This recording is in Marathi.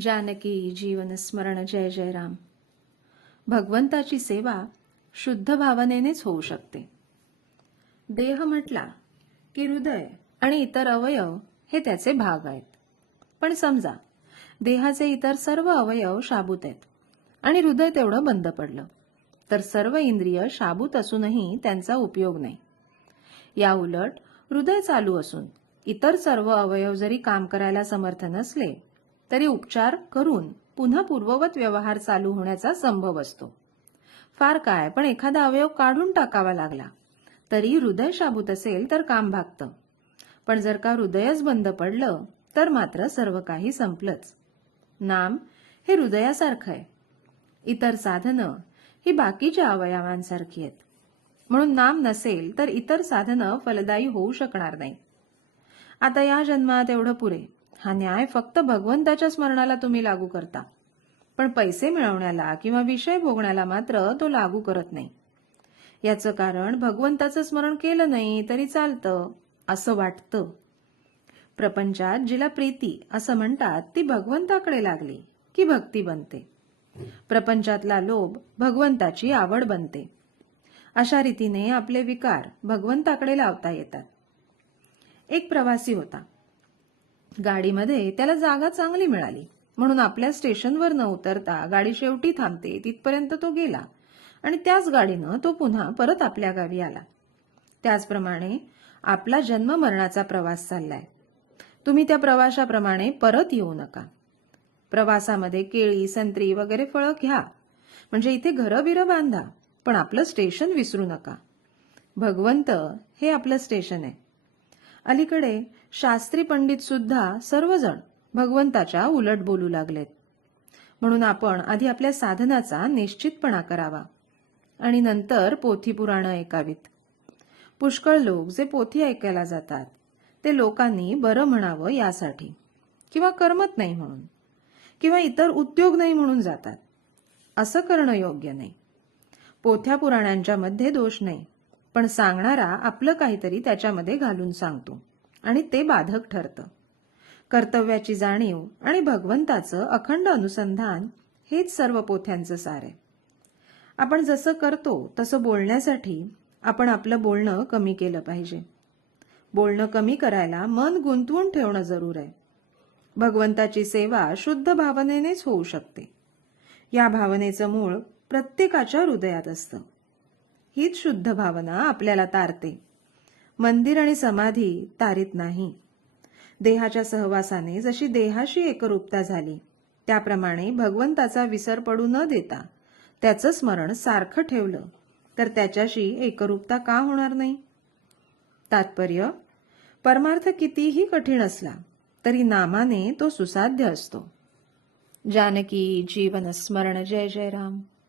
जानकी जीवन स्मरण जय जय राम. भगवंताची सेवा शुद्ध भावनेनेच होऊ शकते. देह म्हटला की हृदय आणि इतर अवयव हे त्याचे भाग आहेत. पण समजा देहाचे इतर सर्व अवयव शाबूत आहेत आणि हृदय तेवढं बंद पडलं, तर सर्व इंद्रिय शाबूत असूनही त्यांचा उपयोग नाही. या उलट हृदय चालू असून इतर सर्व अवयव जरी काम करायला समर्थ नसले तरी उपचार करून पुन्हा पूर्ववत व्यवहार चालू होण्याचा संभव असतो. फार काय, पण एखादा अवयव काढून टाकावा लागला तरी हृदय शाबूत असेल तर काम भागतं. पण जर का हृदयच बंद पडलं तर मात्र सर्व काही संपलंच. नाम हे हृदयासारखं आहे. इतर साधनं ही बाकीच्या अवयवांसारखी आहेत. म्हणून नाम नसेल तर इतर साधनं फलदायी होऊ शकणार नाही. आता या जन्मात एवढं पुरे हा न्याय फक्त भगवंताच्या स्मरणाला तुम्ही लागू करता, पण पैसे मिळवण्याला किंवा विषय भोगण्याला मात्र तो लागू करत नाही. याचं कारण भगवंताचं स्मरण केलं नाही तरी चालतं असं वाटतं. प्रपंचात जिला प्रीती असं म्हणतात ती भगवंताकडे लागली की भक्ती बनते. प्रपंचातला लोभ भगवंताची आवड बनते. अशा रीतीने आपले विकार भगवंताकडे लावता येतात. एक प्रवासी होता. गाडीमध्ये त्याला जागा चांगली मिळाली म्हणून आपल्या स्टेशनवर न उतरता गाडी शेवटी थांबते तिथपर्यंत तो गेला आणि त्याच गाडीनं तो पुन्हा परत आपल्या गावी आला. त्याचप्रमाणे आपला जन्म मरणाचा प्रवास चाललाय. तुम्ही त्या प्रवासाप्रमाणे परत येऊ नका. प्रवासामध्ये केळी, संत्री वगैरे फळं घ्या, म्हणजे इथे घरं बिरं बांधा, पण आपलं स्टेशन विसरू नका. भगवंत हे आपलं स्टेशन आहे. अलीकडे शास्त्री पंडित सुद्धा सर्वजण भगवंताच्या उलट बोलू लागलेत. म्हणून आपण आधी आपल्या साधनाचा निश्चितपणा करावा आणि नंतर पोथी पुराणं ऐकावीत. पुष्कळ लोक जे पोथी ऐकायला जातात ते लोकांनी बरं म्हणावं यासाठी, किंवा करमत नाही म्हणून, किंवा इतर उद्योग नाही म्हणून जातात. असं करणं योग्य नाही. पोथ्या पुराणांच्या मध्ये दोष नाही, पण सांगणारा आपलं काहीतरी त्याच्यामध्ये घालून सांगतो आणि ते बाधक ठरतं. कर्तव्याची जाणीव आणि भगवंताचं अखंड अनुसंधान हेच सर्व पोथ्यांचं सार आहे. आपण जसं करतो तसं बोलण्यासाठी आपण आपलं बोलणं कमी केलं पाहिजे. बोलणं कमी करायला मन गुंतवून ठेवणं जरूर आहे. भगवंताची सेवा शुद्ध भावनेनेच होऊ शकते. या भावनेचं मूळ प्रत्येकाच्या हृदयात असतं. हीच शुद्ध भावना आपल्याला तारते. मंदिर आणि समाधी तारीत नाही. देहाच्या सहवासाने जशी देहाशी एकरूपता झाली त्याप्रमाणे भगवंताचा विसर पडू न देता त्याचं स्मरण सारखं ठेवलं तर त्याच्याशी एकरूपता का होणार नाही? तात्पर्य, परमार्थ कितीही कठीण असला तरी नामाने तो सुसाध्य असतो. जानकी जीवन स्मरण जय जय राम.